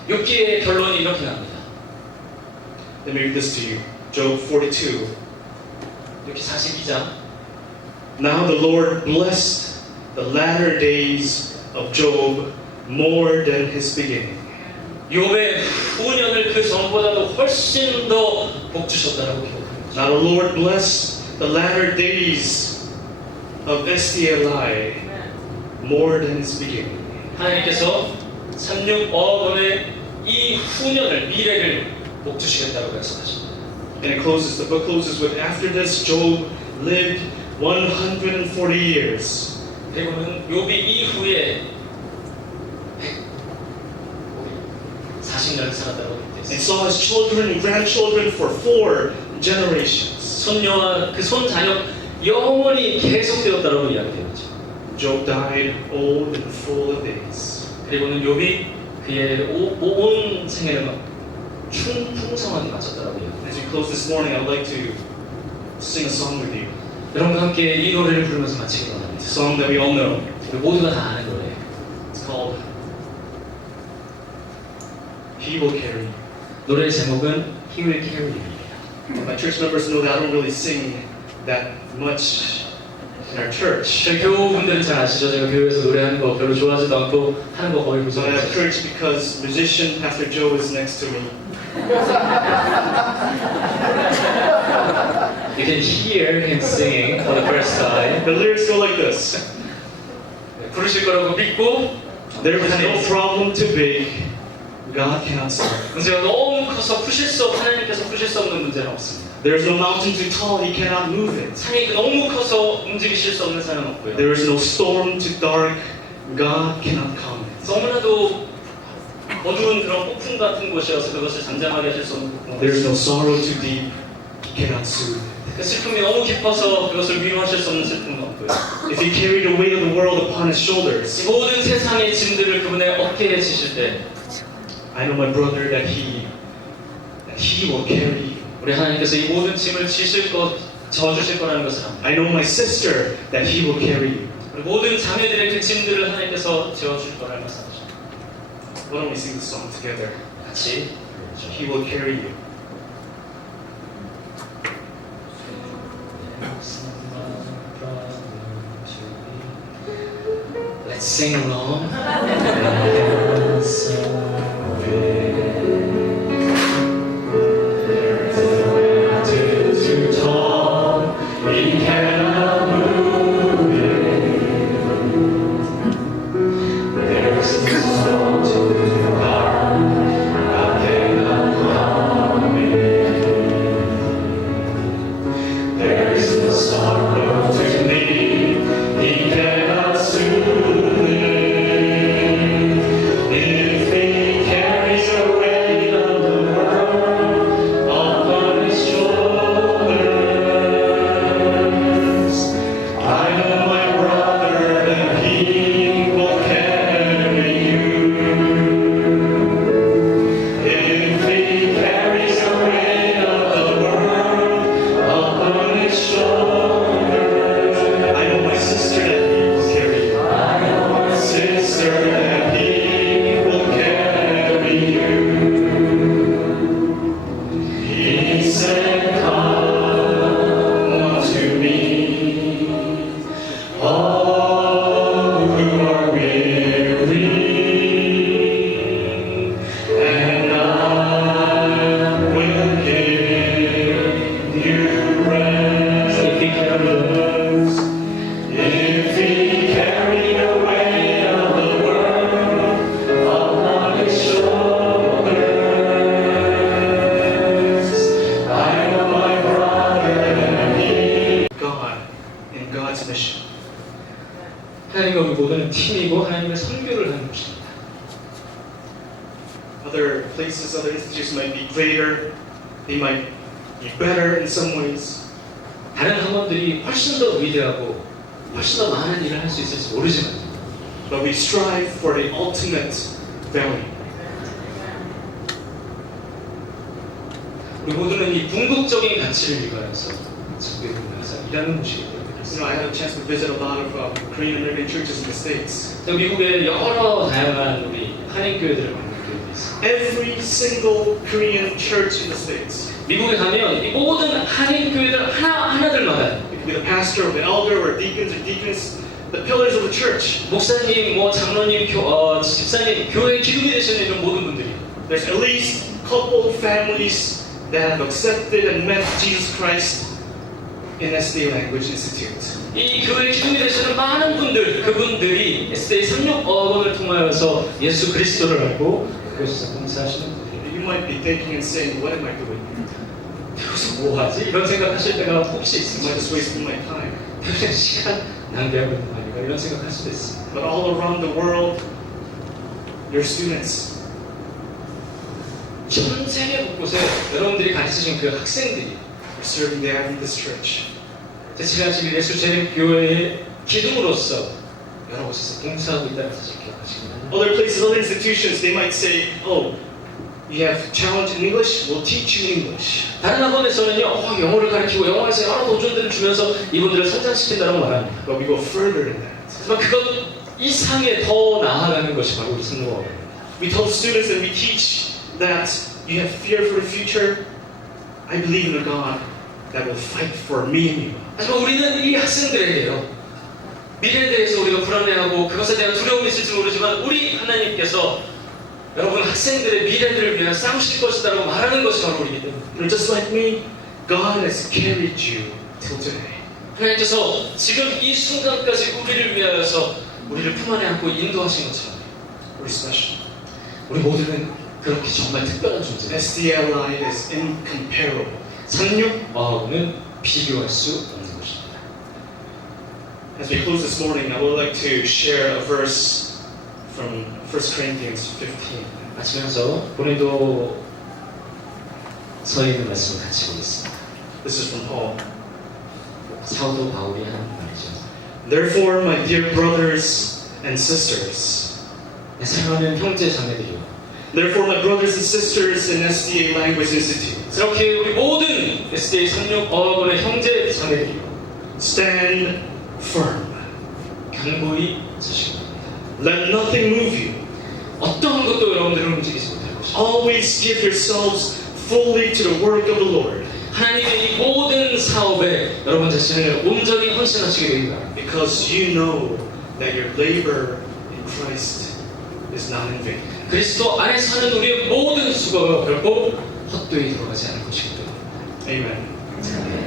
욥기의 결론이 이렇게 납니다. Let me read this to you. Job 42. 욥기 42장. Now the Lord blessed the latter days of Job more than his beginning. 욥의 후년을 그 전보다도 훨씬 더 복 주셨다라고 기록합니다. Now the Lord blessed the latter days of SDA삼육어학원의 more than his beginning. 하나님께서 36어학원의 이 후년을 미래를 복 주시겠다고 약속하십니다. And it closes. The book closes with, after this, Job lived 140 years. 그리고는 욥이 이후에 40년을 살았다고 되어 And 있습니다. saw his children and grandchildren for 4 generations. 손녀와 그 손자녀 영원히 계속되었다라고 이야기되어 있죠. Job died old and full of days. 그리고는 욥이 그의 온 생애를 막 풍성하게 마쳤다라고 이야기합니다. As we close this morning, I'd like to sing a song with you. 여러분과 함께 이 노래를 부르면서 마치기 원합니다. It's a song that we all know. 우리 모두가 다 아는 노래예요. It's called He Will Carry You. 노래 제목은 He Will Carry You입니다. My church members know that I don't really sing that much in our church. 저희 교우분들은 잘 아시죠? 제가 교회에서 노래하는 거 별로 좋아하지도 않고 하는 거 거의 But I have 무서워요. courage because musician Pastor Joe is next to me. You can hear him singing for the first time. The lyrics go like this. 부르실 거라고 믿고 There is no problem too big God cannot solve. 문제가 너무 커서 하나님께서 푸실 수 없는 문제는 없습니다. There is no mountain too tall He cannot move it. 산이 너무 커서 움직이실 수 없는 산은 없고요. There is no storm too dark God cannot calm it. 너무나도 어두운 그런 폭풍 같은 곳이어서 그것을 잠잠하게 하실 수 없는 폭풍. There is no sorrow too deep He cannot soothe it. 그 슬픔이 너무 깊어서 그것을 위로하실 수 없는 슬픔은 없고요. If He carried the weight of the world upon His shoulders, 이 모든 세상의 짐들을 그분의 어깨에 지실 때 I know my brother that He will carry you. 우리 하나님께서 이 모든 짐을 져주실 거라는 것을 압니다. I know my sister that He will carry you. 우리 모든 자매들의 그 짐들을 하나님께서 지어주실 거라는 것을 압니다. Why don't we sing this song together? 같이 He will carry you. Let's sing along. 하나님과 우리 모두는 팀이고 하나님의 선교를 하는 것입니다. Other places, other institutions might be greater, they might be better in some ways. 다른 학원들이 훨씬 더 위대하고 훨씬 더 많은 일을 할 수 있을지 모르지만 But we strive for the ultimate value. 우리 모두는 이 궁극적인 가치를 위하여서 참교육을 위해서 일하는 것이기 때문에 You know, I had a chance to visit a lot of Korean American churches in the States. 미국의 여러 다양한 우리 한인교회들을 만나게 있습니다. Every single Korean church in the States. 미국에 가면 이 모든 한인교회들 하나들마다 It could be the pastor or the elder or deacons or deaconess, the pillars of the church. 목사님, 장로님, 집사님, 교회 기둥이 되시는 이런 모든 분들이 There's at least a couple families that have accepted and met Jesus Christ in SDA Language Institute. 이 교회 기둥이 되시는 많은 분들, 그분들이 SDA삼육어학원을 통하여서 예수 그리스도를 알고 그것에서 봉사하시는 분들. You might be thinking and saying, what am I doing? 여기서 뭐하지? 이런 생각하실 때가 혹시 Am I 있습니다. just wasting my time? 그냥 시간 낭비하고 있는 거 아닌가 이런 생각할 수도 있습니다. But all around the world, your students, 전 세계 곳곳에 여러분들이 가르치신 그 학생들이 are serving the Adventist Church. 제7하실 예수 재림교회의 기둥으로서 여러 곳에서 봉사하고 있다는 사실 기억하시기 바랍니다. Other places, other institutions, they might say, oh, you have challenge in English, we'll teach you English. 다른 학원에서는요, 영어를 가르치고 영어에서 여러 도전들을 주면서 이분들을 성장시킨다고 말합니다. But we go further than that. 하지만 그것 이상에 더 나아가는 것이 바로 우리 삼육어학원입니다. We tell students and we teach that you have fear for the future. I believe in a God that will fight for me and you. 하지만 우리는 이 학생들에게요, 미래에 대해서 우리가 불안해하고 그것에 대한 두려움이 있을지 모르지만 우리 하나님께서 여러분 학생들의 미래들을 위해 싸우실 것이다라고 말하는 것이 바로 우리이기 때문에 You're just like me. God has carried you till today. 하나님께서 지금 이 순간까지 우리를 위하여서 우리를 품 안에 안고 인도하신 것처럼 We're special. 우리 모두는 그렇게 정말 특별한 존재입니다. SDLI is incomparable. 삼육어학원은 비교할 수 없는 것입니다. As we close this morning, I would like to share a verse from 1 Corinthians 15. 마치면서 오늘도 서 있는 말씀을 같이 보겠습니다. This is from Paul. 사도 바울이 하는 말이죠. Therefore, my dear brothers and sisters, 사랑하는 형제 자매들이요. therefore, my brothers and sisters in SDA Language Institute, 이렇게 우리 모든 SDA삼육어학원의 형제 자매들이요. stand firm. 견고히 서시고 Let nothing move you. 어떠한 것도 여러분들을 움직이지 못할 것입니다. Always give yourselves fully to the work of the Lord, 하나님의 이 모든 사업에 여러분 자신을 온전히 헌신하시게 되기 바랍니다. because you know that your labor in Christ is not in vain. 그리스도 안에 사는 우리의 모든 수고가 결코 헛되이 들어가지 않을 것이기 때문에 Amen. 아멘.